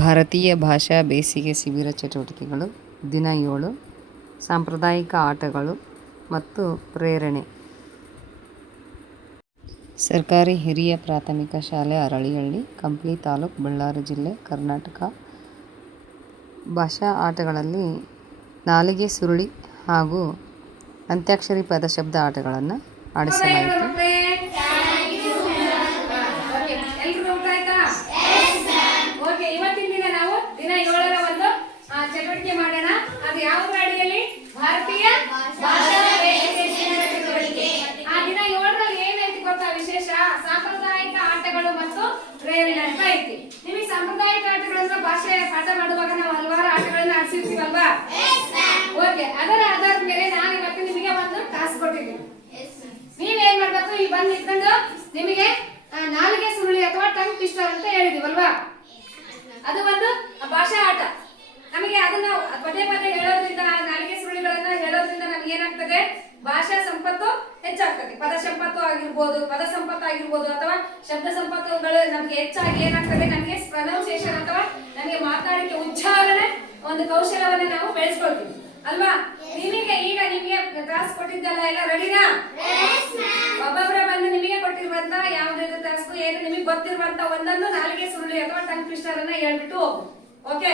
ಭಾರತೀಯ ಭಾಷಾ ಬೇಸಿಗೆ ಶಿಬಿರ ಚಟುವಟಿಕೆಗಳು ದಿನ 7 ಸಾಂಪ್ರದಾಯಿಕ ಆಟಗಳು ಮತ್ತು ಪ್ರೇರಣೆ. ಸರ್ಕಾರಿ ಹಿರಿಯ ಪ್ರಾಥಮಿಕ ಶಾಲೆ ಅರಳಿಹಳ್ಳಿ, ಕಂಪ್ಲಿ ತಾಲೂಕು, ಬಳ್ಳಾರಿ ಜಿಲ್ಲೆ, ಕರ್ನಾಟಕ. ಭಾಷಾ ಆಟಗಳಲ್ಲಿ ನಾಲಿಗೆ ಸುರುಳಿ ಹಾಗೂ ಅಂತ್ಯಾಕ್ಷರಿ ಪದಶಬ್ದ ಆಟಗಳನ್ನು ಆಡಿಸಲಾಯಿತು. ಇವತ್ತಿನ ದಿನ ನಾವು ದಿನ 7ರ ಒಂದು ಚಟುವಟಿಕೆ ಮಾಡೋಣ. ಅದು ಯಾವ ಅಡಿಯಲ್ಲಿ? ಭಾರತೀಯ ಭಾಷಾ ಬೇಸಿಗೆ ಶಿಬಿರ ಚಟುವಟಿಕೆ. ಆ ದಿನ 7ರಲ್ಲಿ ಏನೈತಿ ಗೊತ್ತಾ ವಿಶೇಷ? ಸಾಂಪ್ರದಾಯಿಕ ಆಟಗಳು ಮತ್ತು ಪ್ರೇರಣೆ ಅಂತ ಐತಿ. ನಿಮಗೆ ಸಾಂಪ್ರದಾಯಿಕ ಆಟಗಳನ್ನ ಭಾಷೆ ಪಾಠ ಮಾಡುವಾಗ ನಾವು ಹಲವಾರು ಆಟಗಳನ್ನ ಆಡಿಸಿರ್ತೀವಲ್ವಾ? ಓಕೆ, ಅದರ ಆಧಾರದ ಮೇಲೆ ನಾನು ಇವತ್ತು ನಿಮಗೆ ಒಂದು ಟಾಸ್ಕ್ ಕೊಟ್ಟಿದ್ದೀನಿ. ನೀವೇನ್ ಮಾಡ್ಬೇಕು? ಇಲ್ಲಿ ಬಂದು ನಿಂತ್ಕೊಂಡು ನಿಮಗೆ ನಾಲಿಗೆ ಸುರುಳಿ ಅಥವಾ ಟಂಗ್ ಟ್ವಿಸ್ಟರ್ ಅಂತ ಹೇಳಿದೀವಲ್ವಾ? ಅದು ಒಂದು ಭಾಷಾ ಆಟ. ನಮಗೆ ಅದನ್ನ ಪದೇ ಪದೇ ಹೇಳೋದ್ರಿಂದ, ನಾಲಿಗೆ ಸುರುಳಿಗಳನ್ನ ಹೇಳೋದ್ರಿಂದ ನಮ್ಗೆ ಏನಾಗ್ತದೆ? ಭಾಷಾ ಸಂಪತ್ತು ಹೆಚ್ಚಾಗ್ತದೆ. ಪದ ಸಂಪತ್ತು ಆಗಿರ್ಬೋದು ಅಥವಾ ಶಬ್ದ ಸಂಪತ್ತುಗಳು ನಮ್ಗೆ ಹೆಚ್ಚಾಗಿ ಏನಾಗ್ತದೆ? ನಮಗೆ ಪ್ರೊನೌನ್ಸಿಯೇಷನ್ ಅಥವಾ ನಮಗೆ ಮಾತಾಡಲಿಕ್ಕೆ ಉಚ್ಚಾರಣೆ ಒಂದು ಕೌಶಲ್ಯವನ್ನ ನಾವು ಬೆಳೆಸ್ಕೊಳ್ತೀವಿ ಅಲ್ವಾ? ನಿಮಗೆ ಈಗ ನಿಮಗೆ ಟಾಸ್ಕ್ ಕೊಟ್ಟಿದ್ದಲ್ಲ, ಎಲ್ಲ ರೆಡಿನಾ? ಒಬ್ಬೊಬ್ಬರ ಬಂದು ನಿಮಗೆ ಕೊಟ್ಟಿರುವಂತ ಯಾವ್ದು ಟಾಸ್ಕ್ ಏನು ನಿಮಗೆ ಗೊತ್ತಿರುವಂತ ಒಂದೊಂದು ನಾಲಿಗೆ ಸುರುಳಿ ಅಥವಾ ಟಂಗ್ ಟ್ವಿಸ್ಟರ್ ಅನ್ನ ಹೇಳ್ಬಿಟ್ಟು ಹೋಗು. ಓಕೆ,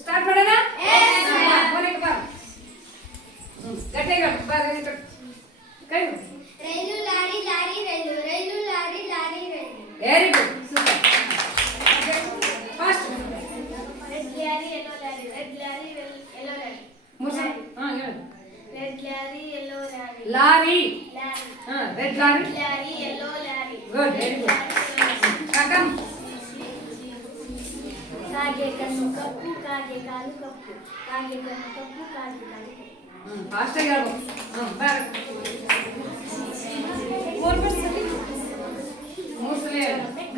ಸ್ಟಾರ್ಟ್ ಮಾಡೋಣ. Rail lorry lorry rail, rail lorry lorry rail. Very good, super. Fast. Red lorry yellow lorry, red lorry yellow lorry. ಹೇಳು. Red lorry yellow lorry. Lorry. Lorry. Red lorry. Lorry yellow lorry. Good, very good. ಕಾಕಂ. ಕಾಗೆ ಕಣ್ಣು ಕಪ್ಪು, ಕಾಗೆ ಕಾಲು ಕಪ್ಪು, ಕಾಗೆ ಕಣ್ಣು ಕಪ್ಪು, ಕಾಗೆ ಕಾಲು ಕಪ್ಪು. Fast ಆಗಿ ಹೇಳ್ಬೇಕು. ಮೂರ್ಸಲಿ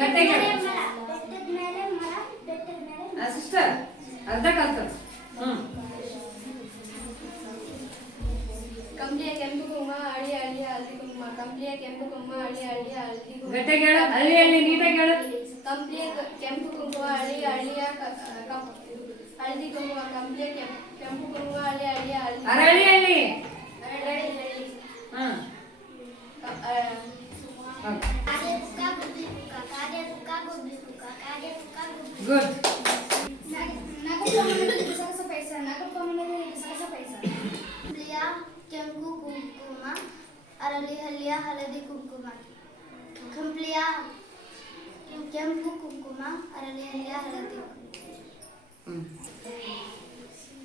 ಗಟ್ಟಿಗೆ ಹೇಳು. ಬೆಟ್ಟದ ಮೇಲೆ ಮರ, ಬೆಟ್ಟದ ಮೇಲೆ ಸಿಸ್ಟರ್ ಅರ್ಧ ಕಲ್ತ. ಕಂಪ್ಲಿಯ ಕೆಂಪು ಕುಂಕುಮ, ಹಳ್ಳಿ ಹಳ್ಳಿ ಹಳದಿ ಕುಂಕುಮ. ಕಂಪ್ಲಿಯ ಕೆಂಪು ಕುಂಕುಮ, ಹಳ್ಳಿ ಹಳ್ಳಿ ಹಳದಿ ಕುಂಕುಮ. ಗಟ್ಟಿಗೆ ಹೇಳು. ಹಳ್ಳಿ ನೀಟಾಗಿ ಹೇಳು. ಕಂಪ್ಲಿಯ ಕೆಂಪು ಕುಂಕುಮ, ಹಳ್ಳಿಯ ಹಳದಿ ಕುಂಕುಮ. ಕಂಪ್ಲಿಯ ಕೆಂಪು ಕುಂಕುಮ, ಹಳ್ಳಿ ಹಳ್ಳಿ ಹಳದಿ. ಅರಳಿ ಹಳ್ಳಿ. ಹಳ್ಳಿ ಹಳ್ಳಿ. ಕಾಗೆ ಕುಕ್ಕ, ಗುಬ್ಬಿ ಕುಕ್ಕ, ಕಾಗೆ ಕುಕ್ಕ, ಗುಬ್ಬಿ ಕುಕ್ಕ, ಕಾಗೆ ಕುಕ್ಕ, ಗುಬ್ಬಿ. ಗುಡ್. ಕಂಪ್ಲಿಯ ಕೆಂಪು ಕುಂಕುಮ, ಅರಳಿಹಳ್ಳಿಯ ಹಳದಿ ಕುಂಕುಮ. ಕಂಪ್ಲಿಯ ಕೆಂಪು ಕುಂಕುಮ, ಅರಳಿಹಳ್ಳಿಯ ಹಳದಿ.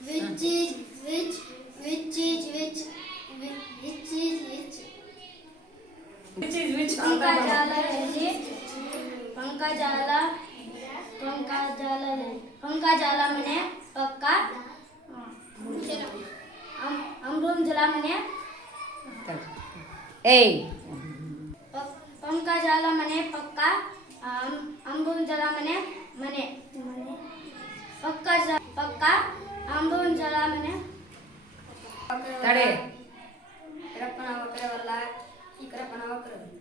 Which is which? Which is which? Which is which? ಪಂಕಜಾಲದಲ್ಲಿ ಪಂಕಜಾಲ ಮನೆ ಪಕ್ಕ, ಅಮೃಂಜಲ ಮನೆ. ಏಯ್. ಪಂಕಜಾಲ ಮನೆ ಪಕ್ಕ, ಅಮೃಂಜಲ ಮನೆ ಮನೆ ಪಕ್ಕ ಅಮೃಂಜಲ ಮನೆ. ತಡೆ. ಕರಪ್ಪನ ಒಕ್ಕರವಲ್ಲ, ಈ ಕರಪ್ಪನ ಒಕ್ಕರವಲ್ಲ.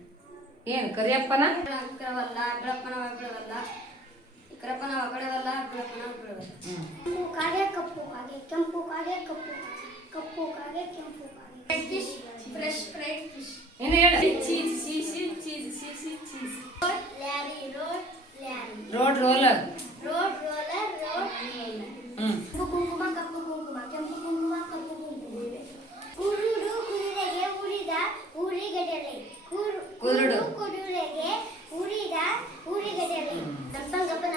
ಏನು ಕರಿಯಪ್ಪನ? ಒಕ್ಕರವಲ್ಲ, ಬೆಳಪ್ಪನ ಒಕ್ಕರವಲ್ಲ, ಈ ಕರಪ್ಪನ ಒಕ್ಕರವಲ್ಲ, ಬೆಳಪ್ಪನ ಒಕ್ಕರವಲ್ಲ. ಕೆಂಪು ಕಾಗೆ ಕಪ್ಪು ಕಾಗೆ, ಕೆಂಪು ಕಾಗೆ ಕಪ್ಪು ಕಾಗೆ, ಕಪ್ಪು ಕಾಗೆ ಕೆಂಪು ಕಾಗೆ. Red fish, fresh fried fish. ಏನು ಹೇಳು? Cheese lorry, road lorry. Road roller. Road roller, road roller. ಕೆಂಪು ಕುಂಕುಮ, ಕಪ್ಪು ಕುಂಕುಮ, ಕೆಂಪು ಕುಂಕುಮ, ಕಪ್ಪು ಕುಂಕುಮ. ಕುರುಡು ಕುದುರೆಗೆ ಉರಿದ ಉರಿಗಡಲೆ, ಕುರುಡು ಕುದುರೆಗೆ ಉರಿದ ಉರಿಗಡಲೆ. ಸಂಪಂಗಪ್ಪನ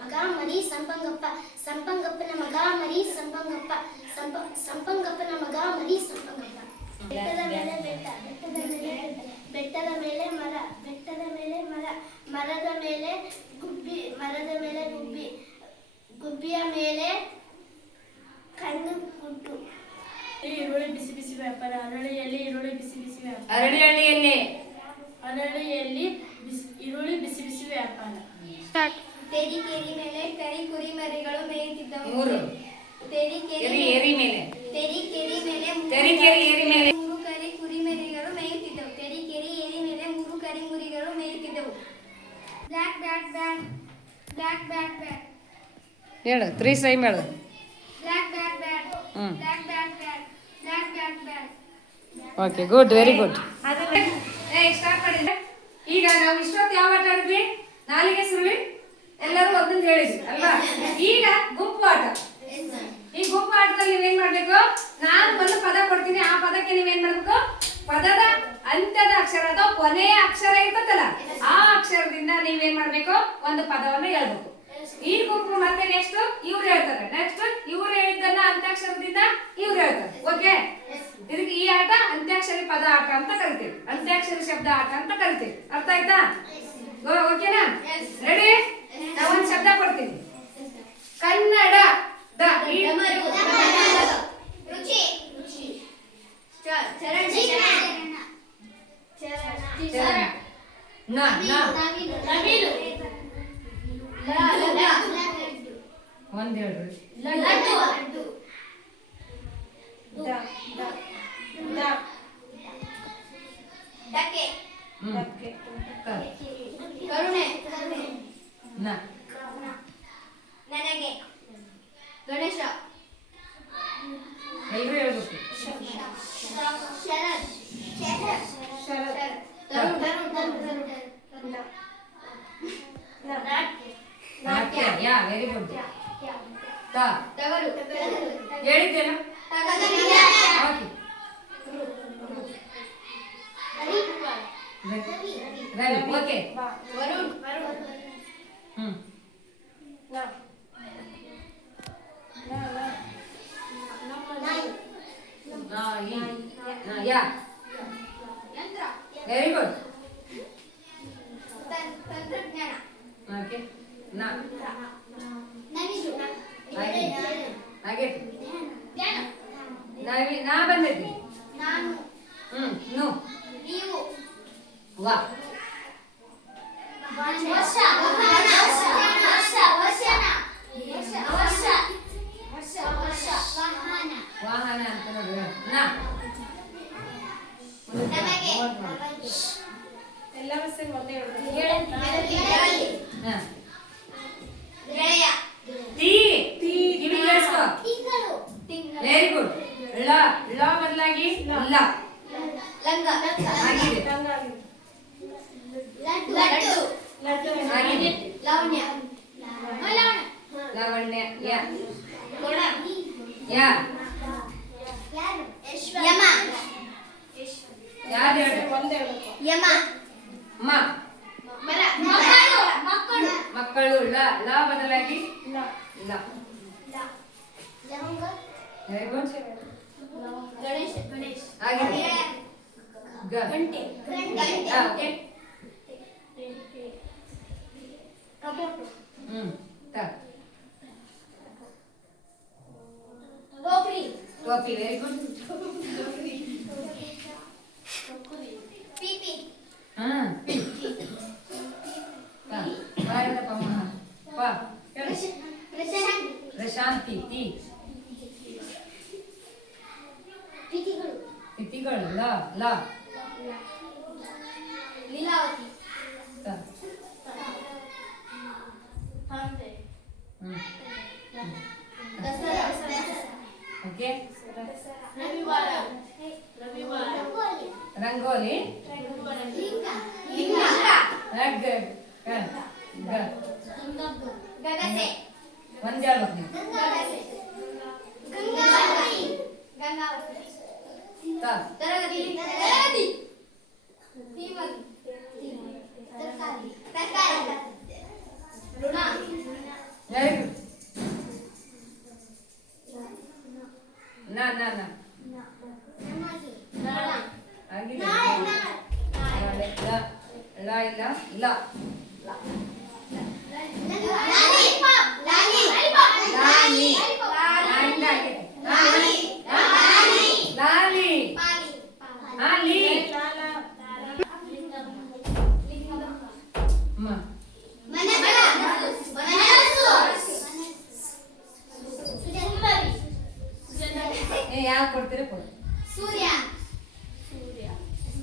ಮಗ ಮರಿ ಸಂಪಂಗಪ್ಪ, ಸಂಪಂಗಪ್ಪನ ಮಗ ಮರಿ ಸಂಪಂಗಪ್ಪ, ಸಂಪಂಗಪ್ಪನ ಮಗ ಮರಿ ಸಂಪಂಗಪ್ಪ. ಬೆಟ್ಟದ ಮೇಲೆ ಬೆಟ್ಟ, ಬೆಟ್ಟದ ಮೇಲೆ ಬೆಟ್ಟ, ಬೆಟ್ಟದ ಮೇಲೆ ಮರ, ಬೆಟ್ಟದ ಮೇಲೆ ಮರ, ಮರದ ಮೇಲೆ ಗುಬ್ಬಿ, ಮರದ ಮೇಲೆ ಗುಬ್ಬಿ, ಗುಬ್ಬಿಯ ಮೇಲೆ ಕಣ್ಣು ಗುಡ್ಡು. ಈರುಳ್ಳಿ ಬಿಸಿ ಬಿಸಿ ವ್ಯಾಪಾರ, ಅರಳಿಯಲ್ಲಿ ಈರುಳ್ಳಿ ಬಿಸಿ ಬಿಸಿ ವ್ಯಾಪಾರ, ಅರಳಿಹಳ್ಳಿಯಲ್ಲಿ ಈರುಳ್ಳಿ ಬಿಸಿ ಬಿಸಿ ವ್ಯಾಪಾರ. ತೆರಿಕೇರಿ ಮೇಲೆ ಕರಿ ಕುರಿಮರಿಗಳು ಮೇಯುತ್ತಿದ್ದವು. ಮೂರು. ತೆರಿಕೇರಿ ಮೇಲೆ ತೆರಿಕೇರಿ ಮೇಲೆ ಮೂರು ಕರಿ ಕುರಿಮರಿಗಳು ಮೇಯುತ್ತಿದ್ದವು. ತೆರಿಕೇರಿ ಏರಿ ಮೇಲೆ ಮೂರು ಕರಿ ಮುರಿಗಳು ಮೇಯುತ್ತಿದ್ದವು. Black bat bat black bat bat ಹೇಳು 3 ಟೈಮ್ ಹೇಳು. Black bat bat hmm. Black bat bat black bat bat okay, good, very good. Start ಮಾಡಿದ್ರೆ ಈಗ ನಾವು ಇಷ್ಟೊತ್ತು ಯಾವ ಆಟ ಆಡಿದ್ವಿ? ನಾಲಿಗೆ ಸುರುಳಿ ಎಲ್ಲರೂ ಒಂದೊಂದು ಹೇಳಿದ್ವಿ ಅಲ್ವಾ? ಈಗ ಗುಂಪು ಆಟ. ಈ ಗುಂಪು ಆಟದಲ್ಲಿ ನೀವೇನ್ ಮಾಡ್ಬೇಕು? ನಾನು ಒಂದು ಪದ ಕೊಡ್ತೀನಿ, ಆ ಪದಕ್ಕೆ ನೀವೇನ್ ಮಾಡ್ಬೇಕು? ಪದದ ಅಂತ್ಯದ ಅಕ್ಷರ ಅಥವಾ ಕೊನೆಯ ಅಕ್ಷರ ಇರ್ತದಲ್ಲ, ಆ ಅಕ್ಷರದಿಂದ ನೀವೇನ್ ಮಾಡ್ಬೇಕು? ಒಂದು ಪದವನ್ನು ಹೇಳ್ಬೇಕು. ಈ ಗುಂಪು ಮತ್ತೆ ನೆಕ್ಸ್ಟ್ ಇವ್ರು ಹೇಳ್ತಾರೆ, ನೆಕ್ಸ್ಟ್ ಇವ್ರು ಹೇಳಿದ್ದನ್ನ ಅಂತ್ಯಾಕ್ಷರದಿಂದ ಇವ್ರು ಹೇಳ್ತಾರೆ. ಓಕೆ, ಇದಕ್ಕೆ ಈ ಆಟ ಅಂತ್ಯಾಕ್ಷರಿ ಪದ ಆಟ ಅಂತ ಕರಿತೀವಿ, ಅಂತ್ಯಾಕ್ಷರಿ ಶಬ್ದ ಆಟ ಅಂತ ಕರಿತೀವಿ. ಅರ್ಥ ಆಯ್ತಾ? ಓಕೆನಾ? ರೆಡಿ? ನಾವೊಂದು ಶಬ್ದ ಕೊಡ್ತೀನಿ. ಕನ್ನಡ ದ ರುಚಿ ಚರಣ ಒಂದ್ ಹೇಳ್ರಿ. ಡಕ್ಕೆ ಕ ಕರುಣೆ ನ ನನಗೆ ಗಣೇಶ ಎಲ್ರು ಹೇಳ್ಬೇಕು. ಶರತ್ ತರುಣ್ ನಾಟ್ಯ. ಯಾ, ವೆರಿ ಗುಡ್. ತ ತವರು ಹೇಳಿದ್ದೇನು? ಓಕೆ. ರವಿ. ಓಕೆ. ವರುಣ್ ಹ್ಮ್. ನಾಯಿ. ಯಾ, ಯಂತ್ರ ವೆರಿ ಗುಡ್. ತಂತ್ರಜ್ಞಾನ ಓಕೆ. ನ ನವಿಲು ಹಾಗೆ ಜ್ಞಾನ ನಾ ಬಂದೈತಿ. ನಾನು ನು ನೀವು ವಾ ವರ್ಷ ವಾಹನ ವಾಹನ ಅಂತ ನೋಡಿ. ನ ನಮಗೆ ಎಲ್ಲ ಸೇರಿ ಒಂದೇ ಹೇಳೋದು. ಹ. ಗೆಳೆಯ ತಿ ಕಿವಿ ಕೇಳಿಸ್ಕೊ. ತಿಂಗಳು ವೆರಿ ಗುಡ್. ಳ ಳ ಬದಲಾಗಿ ಲ ಲಂಗ ಆಗಿದೆ. ಲಡ್ಡು ಆಗಿದೆ. ಲವಣ್ಯ ಲಾವಣ್ಯ. ಯ ಗುಣ ಯ ಯಮ ಯಾವ್ದು ಹೇಳು? ಒಂದೇ ಹೇಳೋದು. ಯಮ ಮ ಮರ ಮಕ್ಕಳು ಮಕ್ಕಳು. ಲ ಲ ಬದಲಾಗಿ ಇಲ್ಲ. ಲ. ಲವಂಗ ವೆರಿ ಗುಡ್. ಗಣೇಶ ಆಗಿದೆ. ಗ ಗಂಟೆ ಆ, ಓಕೆ. ಕಬೋಟು ತ ಟೋಪಿ ಟೋಪಿ. Very good. ಪಿಪಿ ಹಾ ಪಿ ಪ ಬಾಯಿಂದ ಪಮ್ಮ ಪ ಹೇಳು. ಪ್ರಶಾಂತಿ. ತಿ ಪ್ರೀತಿಗಳು ತಿಥಿಗಳು. ಲ ಲ ಲೀಲಾವತಿ ತ ದಸರಾ ಓಕೆ. ರವಿವಾರ ರಂಗೋಲಿ. ಲಿಂಗ ಗ ಗ ಗ ಗಗಸೆ ಒಂದ್ ಹೇಳ್ಬೇಕು ನೀವು. ಗಂಗಾವತಿ ಗಂಗಾವತಿ ಗಂಗಾವತಿ ತ ತರಗತಿ ತರಕಾರಿ ಋಣ ವೆರಿ ಗುಡ್. ನ ನ ನ ಆಗಿದೆ. ನಾಳೆ. ಲ ಲ ಇಲ್ಲ ಲ ಲಾಲಿ. ಲಾಲಿಂದ ಆಗಿದೆ. ಲಾಲಿ. ಹಾ ಲೀ. ಮ ಯಾರು ಕೊಡ್ತೀರಿ ಕೊಡಿ. ಸೂರ್ಯ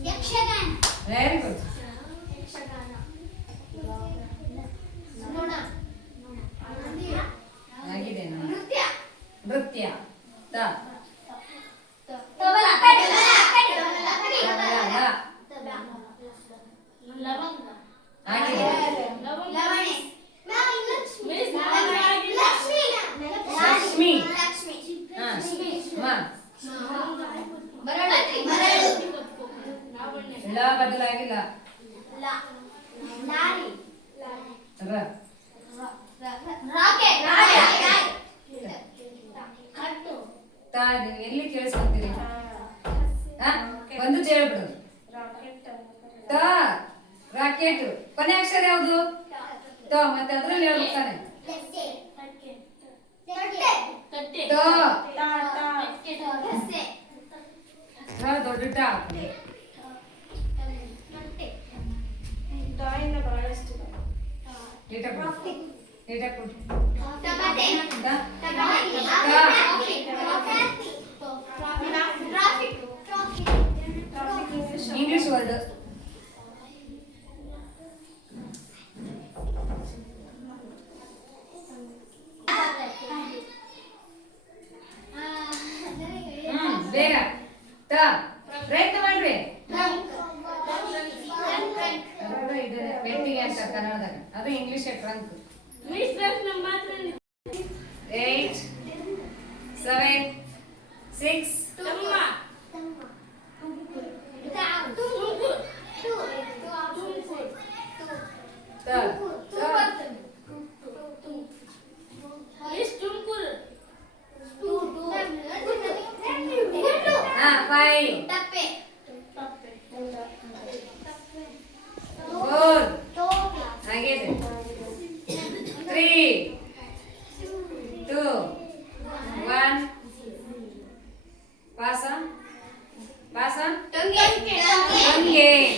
ಯಕ್ಷಗಾನ ವೆರಿ ಗುಡ್. ಗುಣ ರ ರಾಕೆಟ್ ತ ನೀವು ಎಲ್ಲಿ ಕೇಳಿಸ್ಕೊಂತೀರಿ ಒಂದು ಹೇಳ್ಬಿಡೋದು ತ ರಾಕೆಟ್ ಕೊನೆ ಅಕ್ಷರ ಯಾವುದು ತ ಮತ್ತೆ ಅದ್ರಲ್ಲಿ ಹೇಳ್ಬೇಕು ತಾನೆ ತ ದೊಡ್ಡ ಟ ಬಹಳಷ್ಟು ಇಂಗ್ಲಿಷ್ ವರ್ಡ್ ಬೇಗ ತ ಪ್ರಯತ್ನ ಮಾಡ್ರಿ ಇದು ಪೆಟ್ಟಿಗೆ ಅಂತ ಕನ್ನಡದಾಗ ಅದು ಇಂಗ್ಲಿಷ್ ಟ್ರಂಕ್ 8 7 6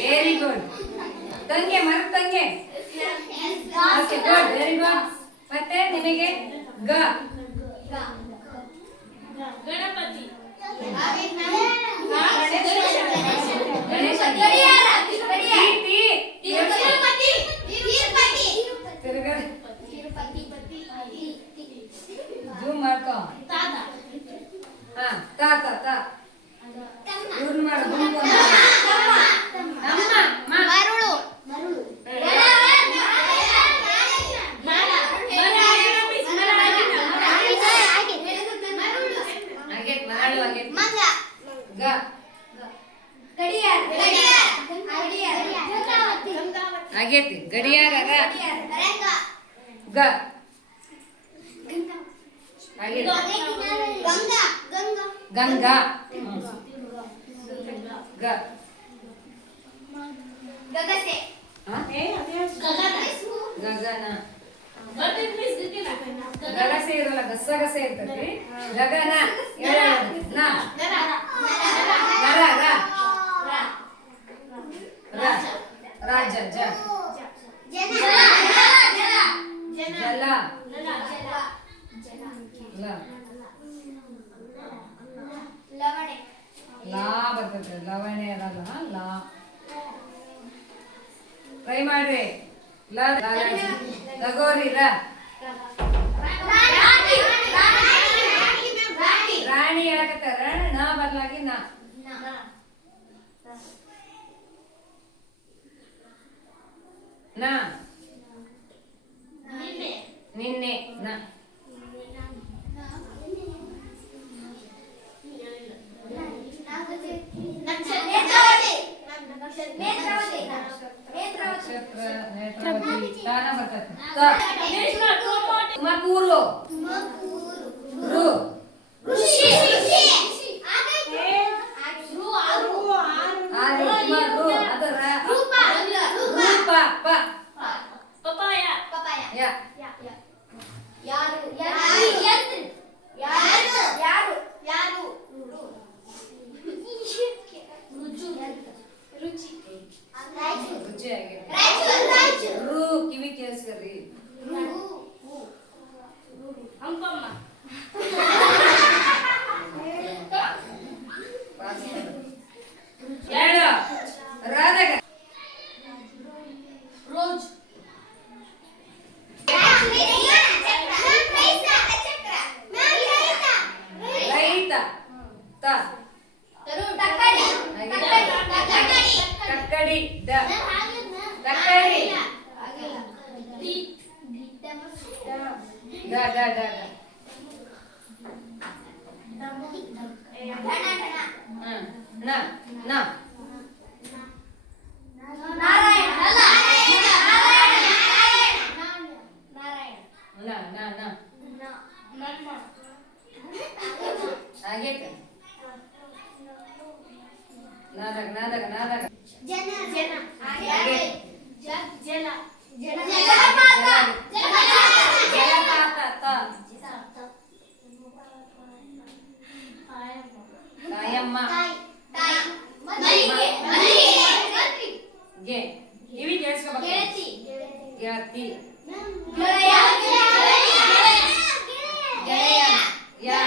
ವೆರಿ ಗುಡ್ ತಂಗೆ ಮರ ತಂಗೆ ಓಕೆ ಗುಡ್ ವೆರಿ ಗುಡ್ ಮತ್ತೆ ನಿಮಗೆ ಗ ಗಣಪತಿ ಜೂಮ್ ಮಾಡ್ಕೊ ಹಾ ತಾ ತಾ ತಾ ಇವ್ರನ್ನ ಮಾಡು ಗುಂಪು ಮರುಳು ಆಗೇತ್ ಮರಳು ಆಗೇತ್ ಮಗ ಗ ಆಗೇತಿ ಗಡಿಯಾರ ರ ಗ ಆಗೇತಿ ಗಂಗಾ ಗ ಗಗಸೆ ಹಾ? ಗಗನ ಗಗನ ಗಗಸೆ ಇರಲ್ಲ ಗಸಗಸೆ ಇರ್ತೈತಿ ಗಗನ ನ ನರ ರ ರ ರಾಜ ಜ ಜಲ ಲ ಲವಣೆ ಲಾ ಬರ್ತೈತೆ ಲವಣೆ ಇರಲ್ಲ ಲಾ ಟ್ರೈ ಮಾಡ್ರಿ ಲ ಲಗೋರಿ ರ ರಾಣಿ ಹೇಳಕತ್ತಾರ ನ ಬದಲಾಗಿ ನ ನ ನಿನ್ನೆ ನ ನಕ್ಷತ್ರ ನೇತ್ರಾವತಿ ತಾನ ಬರ್ತೈತೆ ತುಮಕೂರು ರು ಆರು ರು ಅದು ರ ರೂಪ ಪ ಪಪಾಯ ಯ ರುಚಿ ಆಗೈತೆ ರು ಕಿವಿ ಕೇಳಿಸ್ಕರ್ರಿ ಹಂಪಮ್ಮ ಹೇಳು ರಾಧಾಗ ರೋಜ್ ರೈತ ತ ಕಕ್ಕಡಿ ದ ಕಕ್ಕಡಿ ದ ದ ದ ದ ನ ನ ಗಿ ಗೆಳೆಯ ಗೆಳೆಯ ಯಾ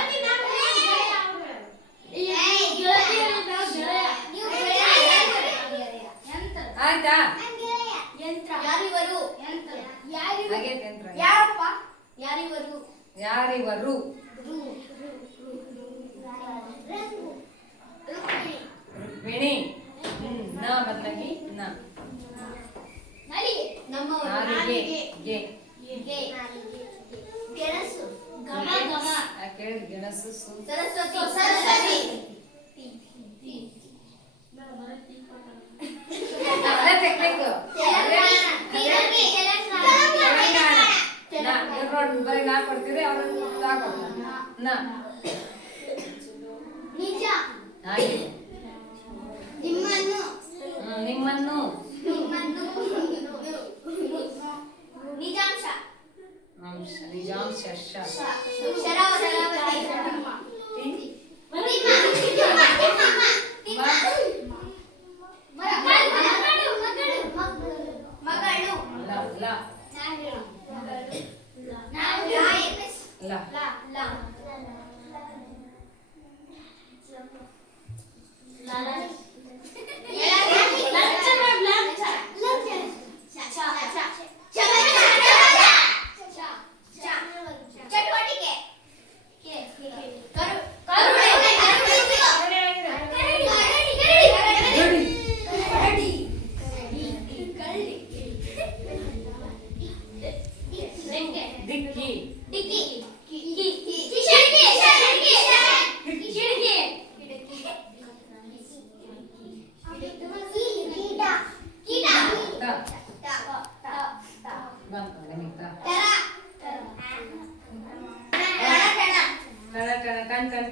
ಆಯ್ತಾ ಆಗೈತೆ ಯಂತ್ರ ಯಾರಿವರು ರುಕ್ಮಿಣಿ ನ ಬದಲಾಗಿ ನ ನಾರಿಗೆ ಗೆ ಕೇಳಿದ್ ಗೆಣಸು ಸು ಅದೇ ಟೆಕ್ನಿಕ್ ಬರೀ ನಾ ಕೊಡ್ತೀರಿ ಅವ್ರನ್ನ ನ ಹಾಗೆ ನಿಮ್ಮನ್ನು ನಿಜಾಂಶ ಅಂಶ ನಿಜಾಂಶ ಶ ಲ ದಿಕ್ಕಿ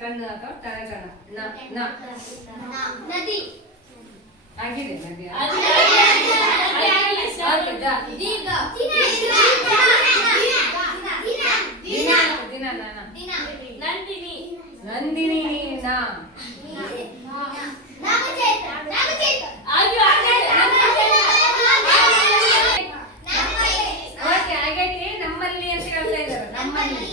ಕಣ್ಣು ಅಥವಾ ಟಣ ನದಿ ಆಗಿದೆ ನದಿ ದಿನ ನಂದಿನಿ ನಾ ಓಕೆ ಆಗೈತಿ ನಮ್ಮಲ್ಲಿ ಅಂತ ಹೇಳ್ತಾ ಇದ್ದಾರೆ ನಮ್ಮಲ್ಲಿ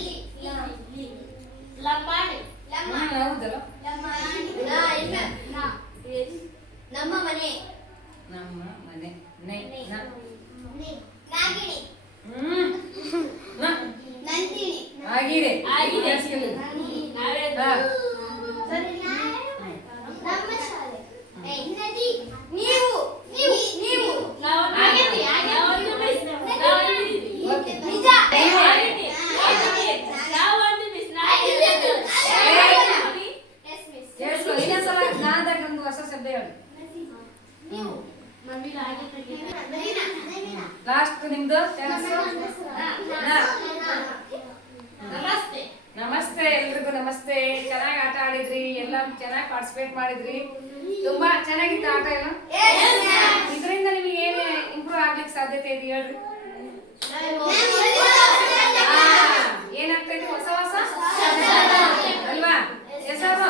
ಹೌದಲ್ಲ ನಮ್ಮ ಮನೆ ನಮ್ಮ ಮನೆ ನೈ ನ ನಂದಿನಿ ಆಗಿದೆ ನಮ್ಮ ಶಾಲೆ ನದಿ ನೀವು ನಿಜ ಇನ್ನೊಂದ್ಸಲ ನಾದಾಗ ಒಂದು ಹೊಸ ಶಬ್ದ ಹೇಳಿ ಲಾಸ್ಟ್ ನಿಮ್ದು ನಮಸ್ತೆ ಎಲ್ರಿಗೂ ನಮಸ್ತೆ. ಚೆನ್ನಾಗಿ ಆಟ ಆಡಿದ್ರಿ, ಎಲ್ಲ ಚೆನ್ನಾಗಿ ಪಾರ್ಟಿಸಿಪೇಟ್ ಮಾಡಿದ್ರಿ. ತುಂಬಾ ಚೆನ್ನಾಗಿತ್ತು ಆಟ ಎಲ್ಲ. ಇದರಿಂದ ನಿಮಗೆ ಏನು ಇಂಪ್ರೂವ್ ಆಗ್ಲಿಕ್ಕೆ ಸಾಧ್ಯತೆ ಇದೆ ಹೇಳ್ರಿ? ಏನಾಗ್ತೈತಿ? ಹೊಸ ಹೊಸ ಅಲ್ವಾ? ಹೆಸರು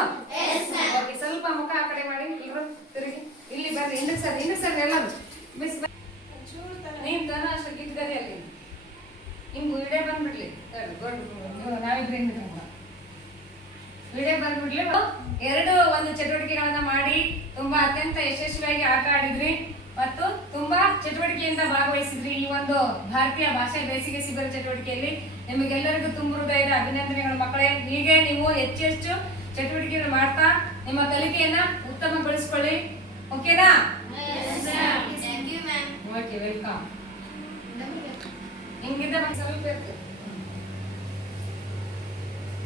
ಓಕೆ. ಸ್ವಲ್ಪ ಮುಖ ಆ ಕಡೆ ಮಾಡಿ, ಇವರು ತಿರುಗಿ ಇಲ್ಲಿ ಬರ್ರಿ. ಹಿಂದಕ್ಕೆ ಸರ್ ಎಲ್ಲ ಮಿಸ್ ನೀನ್ ತಾನ ಅಷ್ಟು ಗಿದ್ದದೆ ಅಲ್ಲಿ ನಿಮ್ಗೆ ವಿಡಿಯೋ ಬಂದ್ಬಿಡ್ಲಿ. ನಾವಿಬ್ರು ವಿಡಿಯೋ ಬಂದ್ಬಿಡ್ಲಿ. ಒಂದು ಚಟುವಟಿಕೆಗಳನ್ನ ಮಾಡಿ ತುಂಬಾ ಅತ್ಯಂತ ಯಶಸ್ವಿಯಾಗಿ ಆಟ ಆಡಿದ್ರಿ ಮತ್ತು ತುಂಬಾ ಚಟುವಟಿಕೆಯಿಂದ ಭಾಗವಹಿಸಿದ್ರಿ. ಈ ಒಂದು ಭಾರತೀಯ ಭಾಷೆ ಬೇಸಿಗೆ ಶಿಬಿರ ಚಟುವಟಿಕೆಯಲ್ಲಿ ನಿಮಗೆಲ್ಲರಿಗೂ ತುಂಬ ಹೃದಯದ ಅಭಿನಂದನೆಗಳು ಮಕ್ಕಳೇ. ಹೀಗೆ ನೀವು ಹೆಚ್ಚು ಚಟುವಟಿಕೆಗಳು ಮಾಡ್ತಾ ನಿಮ್ಮ ಕಲಿಕೆಯನ್ನ ಉತ್ತಮಗೊಳಿಸ್ಕೊಳ್ಳಿ. ಓಕೆನಾ? Okay, welcome. ಹಿಂಗಿದ್ದ ಸ್ವಲ್ಪ ಇರ್ತದೆ.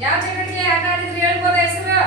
ಯಾವ ಚಟುವಟಿಕೆ ಆಟ ಆಡಿದ್ರಿ ಹೇಳ್ಬೋದಾ ಹೆಸರು?